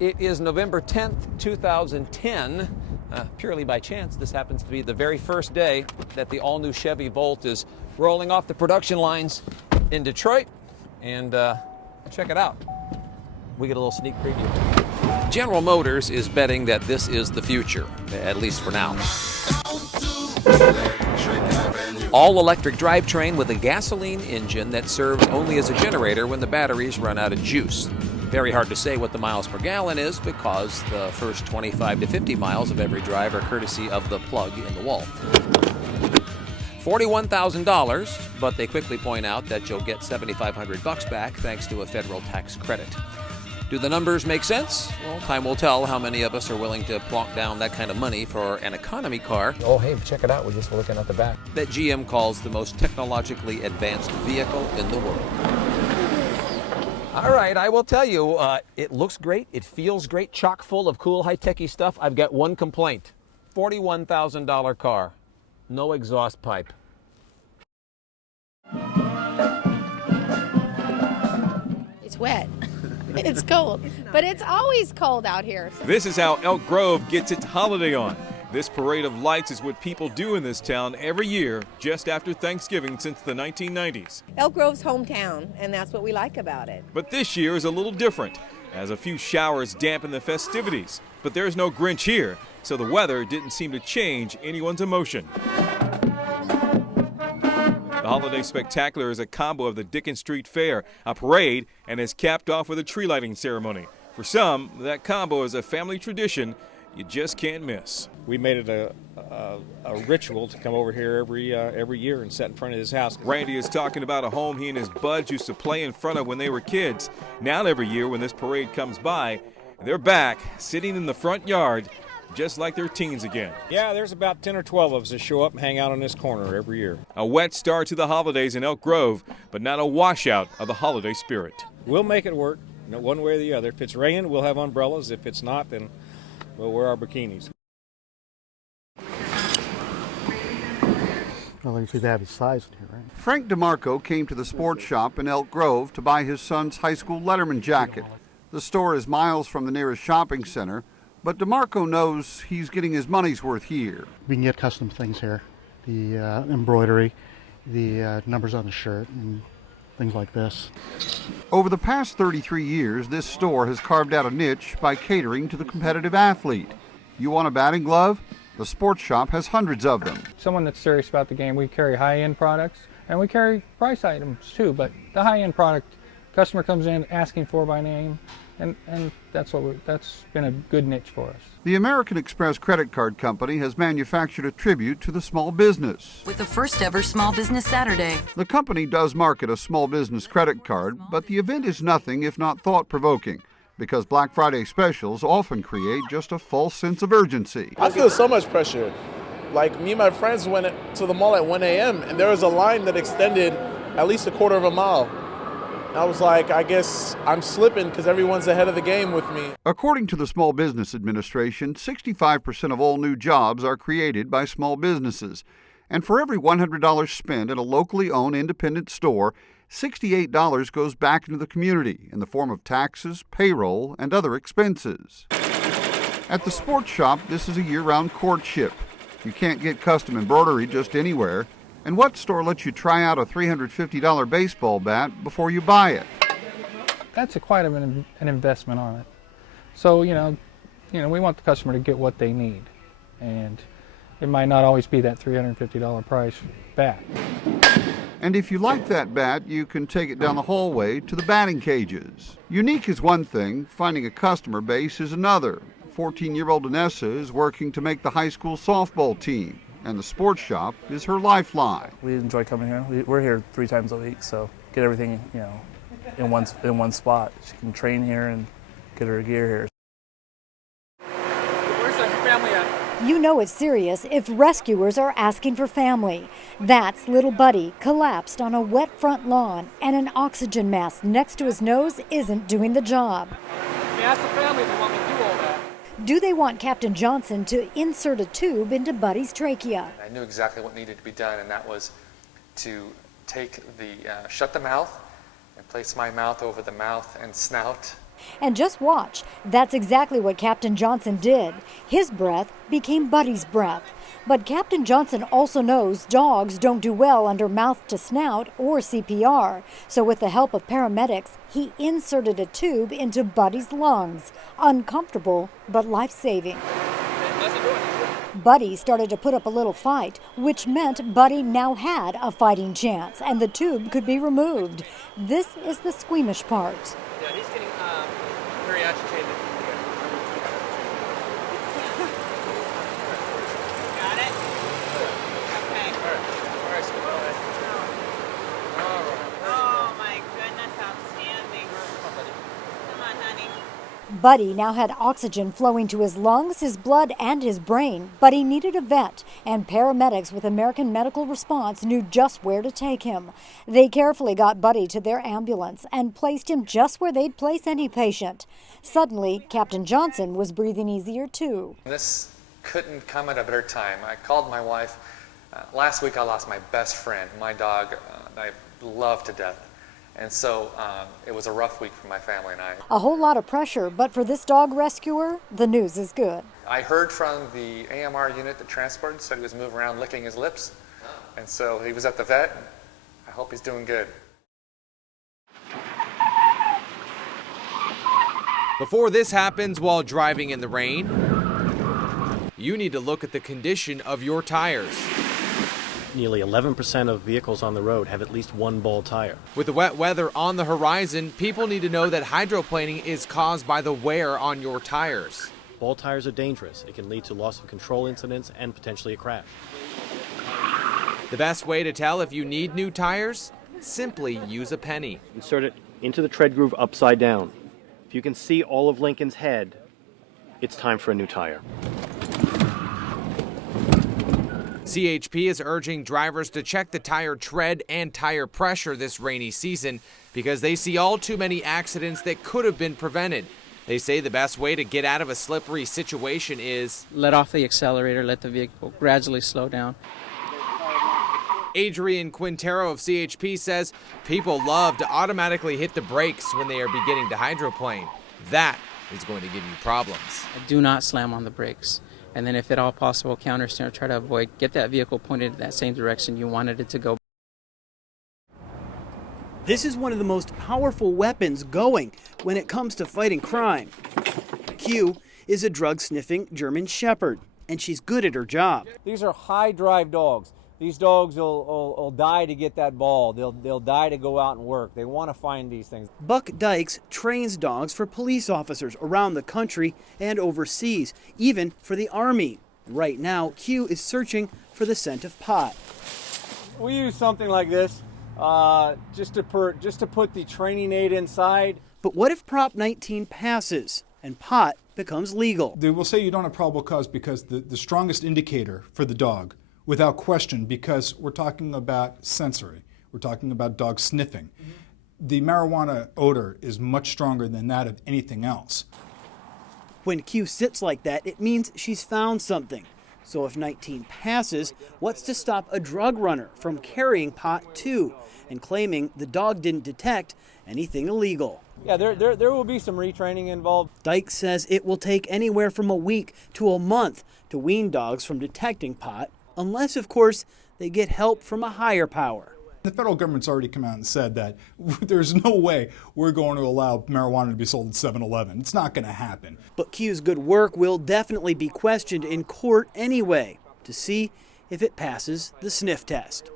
It is November 10th, 2010. Purely by chance, this happens to be the very first day that the all-new Chevy Volt is rolling off the production lines in Detroit. And check it out. We get a little sneak preview. General Motors is betting that this is the future, at least for now. All-electric drivetrain with a gasoline engine that serves only as a generator when the batteries run out of juice. Very hard to say what the miles per gallon is because the first 25 to 50 miles of every drive are courtesy of the plug in the wall. $41,000, but they quickly point out that you'll get $7,500 back thanks to a federal tax credit. Do the numbers make sense? Well, time will tell how many of us are willing to plonk down that kind of money for an economy car. Oh, hey, check it out. We're just looking at the back. That GM calls the most technologically advanced vehicle in the world. All right, I will tell you, it looks great, it feels great, chock full of cool high-techy stuff. I've got one complaint. $41,000 car, no exhaust pipe. It's wet. It's cold, but it's always cold out here. This is how Elk Grove gets its holiday on. This parade of lights is what people do in this town every year just after Thanksgiving since the 1990s. Elk Grove's hometown, and that's what we like about it. But this year is a little different, as a few showers dampen the festivities. But there's no Grinch here, so the weather didn't seem to change anyone's emotion. The Holiday Spectacular is a combo of the Dickens Street Fair, a parade, and is capped off with a tree lighting ceremony. For some, that combo is a family tradition you just can't miss. We made it a ritual to come over here every year and sit in front of his house. Randy is talking about a home he and his buds used to play in front of when they were kids. Now every year when this parade comes by, they're back, sitting in the front yard, just like they're teens again. Yeah, there's about 10 or 12 of us that show up and hang out on this corner every year. A wet start to the holidays in Elk Grove, but not a washout of the holiday spirit. We'll make it work, one way or the other. If it's raining, we'll have umbrellas. If it's not, then we'll wear our bikinis. Well, you see they have his size in here, right? Frank DeMarco came to the sports shop in Elk Grove to buy his son's high school letterman jacket. The store is miles from the nearest shopping center, but DeMarco knows he's getting his money's worth here. We can get custom things here. The embroidery, the numbers on the shirt, and things like this. Over the past 33 years, this store has carved out a niche by catering to the competitive athlete. You want a batting glove? The sports shop has hundreds of them. Someone that's serious about the game, we carry high-end products, and we carry price items too, but the high-end product, customer comes in asking for by name, and that's been a good niche for us. The American Express Credit Card Company has manufactured a tribute to the small business. With the first ever Small Business Saturday. The company does market a small business credit card, but the event is nothing if not thought-provoking, because Black Friday specials often create just a false sense of urgency. I feel so much pressure. Like, me and my friends went to the mall at 1 a.m. and there was a line that extended at least a quarter of a mile. I was like, I guess I'm slipping because everyone's ahead of the game with me. According to the Small Business Administration, 65% of all new jobs are created by small businesses. And for every $100 spent at a locally owned independent store, $68 goes back into the community in the form of taxes, payroll, and other expenses. At the sports shop, this is a year-round courtship. You can't get custom embroidery just anywhere. And what store lets you try out a $350 baseball bat before you buy it? That's quite an investment on it. So, we want the customer to get what they need. And it might not always be that $350 price bat. And if you like that bat, you can take it down the hallway to the batting cages. Unique is one thing, finding a customer base is another. 14-year-old Anessa is working to make the high school softball team, and the sports shop is her lifeline. We enjoy coming here. We're here 3 times a week, so get everything, in one spot. She can train here and get her gear here. Where's the family at? You know it's serious if rescuers are asking for family. That's little Buddy, collapsed on a wet front lawn, and an oxygen mask next to his nose isn't doing the job. Ask the family if they want me to do all that. Do they want Captain Johnson to insert a tube into Buddy's trachea? I knew exactly what needed to be done, and that was to shut the mouth and place my mouth over the mouth and snout And just watch, that's exactly what Captain Johnson did. His breath became Buddy's breath. But Captain Johnson also knows dogs don't do well under mouth to snout or CPR. So with the help of paramedics, he inserted a tube into Buddy's lungs. Uncomfortable, but life-saving. Buddy started to put up a little fight, which meant Buddy now had a fighting chance, and the tube could be removed. This is the squeamish part. Yeah, he's getting very agitated. Got it? Okay. All right, sweet boy. All right. Oh my goodness, outstanding. Come on, honey. Buddy now had oxygen flowing to his lungs, his blood, and his brain, but he needed a vet, and paramedics with American Medical Response knew just where to take him. They carefully got Buddy to their ambulance and placed him just where they'd place any patient. Suddenly, Captain Johnson was breathing easier too. This couldn't come at a better time. I called my wife. Last week I lost my best friend, my dog I love to death. And so it was a rough week for my family and I. A whole lot of pressure, but for this dog rescuer, the news is good. I heard from the AMR unit that transported, said he was moving around licking his lips. And so he was at the vet. And I hope he's doing good. Before this happens while driving in the rain, you need to look at the condition of your tires. Nearly 11% of vehicles on the road have at least one bald tire. With the wet weather on the horizon, people need to know that hydroplaning is caused by the wear on your tires. Bald tires are dangerous. It can lead to loss of control incidents and potentially a crash. The best way to tell if you need new tires? Simply use a penny. Insert it into the tread groove upside down. If you can see all of Lincoln's head, it's time for a new tire. CHP is urging drivers to check the tire tread and tire pressure this rainy season because they see all too many accidents that could have been prevented. They say the best way to get out of a slippery situation is let off the accelerator, let the vehicle gradually slow down. Adrian Quintero of CHP says people love to automatically hit the brakes when they are beginning to hydroplane. That is going to give you problems. Do not slam on the brakes. And then if at all possible, countersteer, try to avoid, get that vehicle pointed in that same direction you wanted it to go. This is one of the most powerful weapons going when it comes to fighting crime. Q is a drug-sniffing German Shepherd, and she's good at her job. These are high-drive dogs. These dogs will die to get that ball. They'll die to go out and work. They want to find these things. Buck Dykes trains dogs for police officers around the country and overseas, even for the Army. Right now, Q is searching for the scent of pot. We use something like this just to put the training aid inside. But what if Prop 19 passes and pot becomes legal? They will say you don't have probable cause because the strongest indicator for the dog, without question, because we're talking about sensory. We're talking about dog sniffing. The marijuana odor is much stronger than that of anything else. When Q sits like that, it means she's found something. So if 19 passes, what's to stop a drug runner from carrying pot too and claiming the dog didn't detect anything illegal? Yeah, there will be some retraining involved. Dykes says it will take anywhere from a week to a month to wean dogs from detecting pot, unless, of course, they get help from a higher power. The federal government's already come out and said that there's no way we're going to allow marijuana to be sold at 7-Eleven. It's not going to happen. But Q's good work will definitely be questioned in court anyway to see if it passes the sniff test.